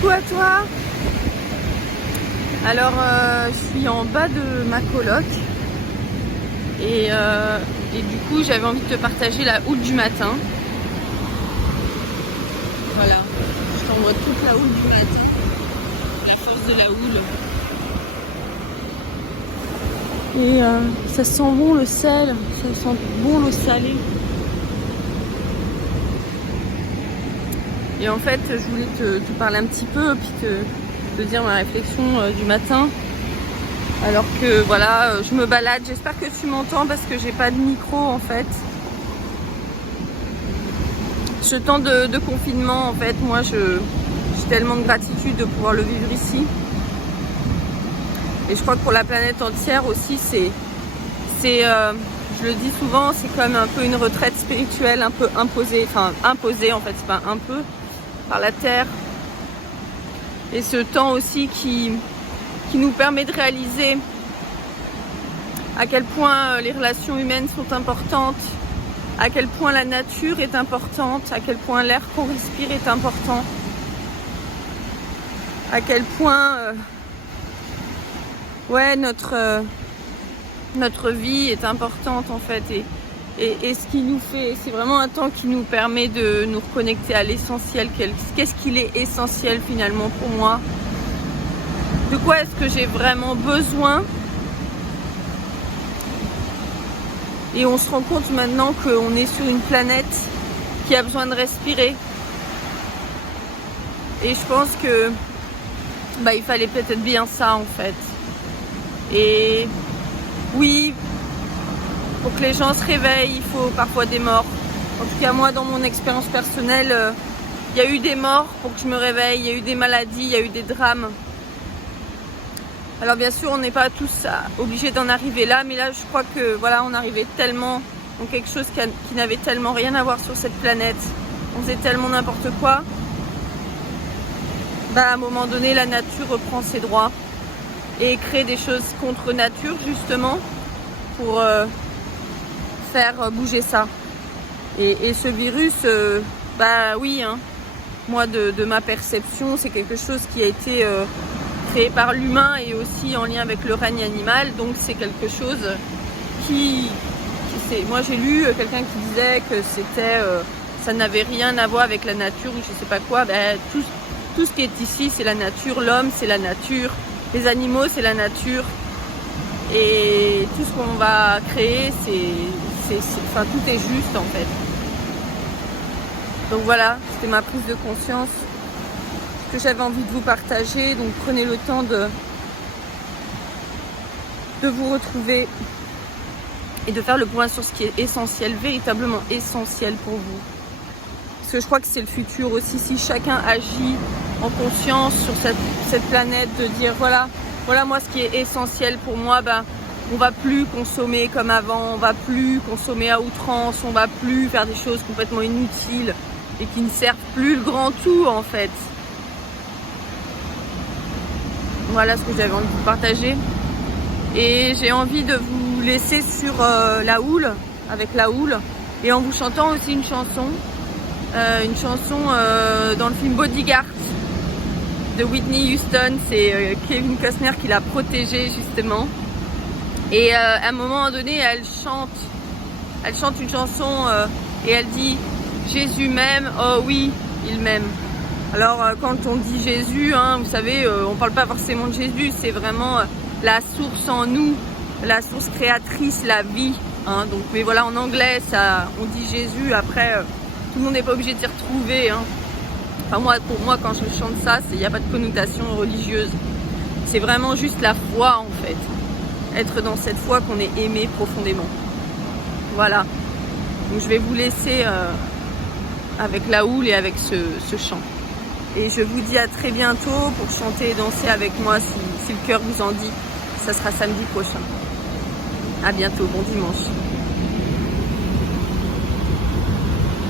Coucou à toi. Alors je suis en bas de ma coloc et du coup j'avais envie de te partager la houle du matin. Voilà, je t'envoie toute la houle du matin, la force de la houle. Et ça sent bon le sel, ça sent bon l'eau salée. Et en fait je voulais te parler un petit peu puis te dire ma réflexion du matin. Alors que voilà, je me balade, j'espère que tu m'entends parce que j'ai pas de micro en fait. Ce temps de confinement en fait, moi j'ai tellement de gratitude de pouvoir le vivre ici. Et je crois que pour la planète entière aussi, je le dis souvent, c'est comme un peu une retraite spirituelle un peu imposée, enfin imposée en fait, c'est pas un peu, par la Terre. Et ce temps aussi qui nous permet de réaliser à quel point les relations humaines sont importantes, à quel point la nature est importante, à quel point l'air qu'on respire est important, à quel point notre vie est importante en fait. Et ce qui nous fait, c'est vraiment un temps qui nous permet de nous reconnecter à l'essentiel. Qu'est-ce qu'il est essentiel finalement pour moi? De quoi est-ce que j'ai vraiment besoin? Et on se rend compte maintenant qu'on est sur une planète qui a besoin de respirer. Et je pense que il fallait peut-être bien ça en fait. Et oui, pour que les gens se réveillent, il faut parfois des morts. En tout cas, moi, dans mon expérience personnelle, il y a eu des morts pour que je me réveille, il y a eu des maladies, il y a eu des drames. Alors bien sûr, on n'est pas tous obligés d'en arriver là, mais là, je crois que voilà, on arrivait tellement dans quelque chose qui n'avait tellement rien à voir sur cette planète. On faisait tellement n'importe quoi. À un moment donné, la nature reprend ses droits et crée des choses contre nature, justement, pour faire bouger ça. Et ce virus, oui, hein, moi de ma perception, c'est quelque chose qui a été créé par l'humain et aussi en lien avec le règne animal. Donc c'est quelque chose moi j'ai lu quelqu'un qui disait que ça n'avait rien à voir avec la nature ou je sais pas quoi. Tout ce qui est ici, c'est la nature. L'homme, c'est la nature. Les animaux, c'est la nature. Et tout ce qu'on va créer, tout est juste en fait. Donc voilà, c'était ma prise de conscience que j'avais envie de vous partager. Donc prenez le temps de vous retrouver et de faire le point sur ce qui est essentiel, véritablement essentiel pour vous. Parce que je crois que c'est le futur aussi, si chacun agit en conscience sur cette planète, de dire voilà moi ce qui est essentiel pour moi, on va plus consommer comme avant, on va plus consommer à outrance, on va plus faire des choses complètement inutiles et qui ne servent plus le grand tout en fait. Voilà ce que j'avais envie de vous partager. Et j'ai envie de vous laisser sur la houle, avec la houle, et en vous chantant aussi une chanson dans le film Bodyguard de Whitney Houston. C'est Kevin Costner qui l'a protégée justement. Et à un moment donné, elle chante une chanson et elle dit « Jésus m'aime, oh oui, il m'aime ». Alors quand on dit Jésus, hein, vous savez, on parle pas forcément de Jésus, c'est vraiment la source en nous, la source créatrice, la vie. Hein, donc, mais voilà, en anglais, on dit Jésus, après, tout le monde n'est pas obligé de s'y retrouver. Hein. Enfin, pour moi, quand je chante ça, il n'y a pas de connotation religieuse. C'est vraiment juste la foi, en fait. Être dans cette foi qu'on est aimé profondément. Voilà. Donc, je vais vous laisser avec la houle et avec ce chant. Et je vous dis à très bientôt pour chanter et danser avec moi si le cœur vous en dit. Ça sera samedi prochain. À bientôt, bon dimanche.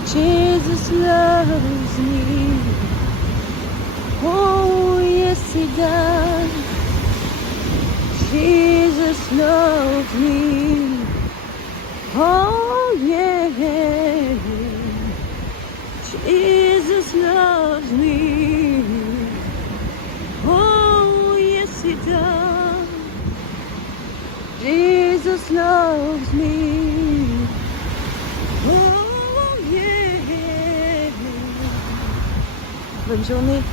Jesus loves me. Oh yes he does. Jesus loves me. Oh yeah. Jesus loves me. down. Jesus loves me. Oh yeah. Bonne journée.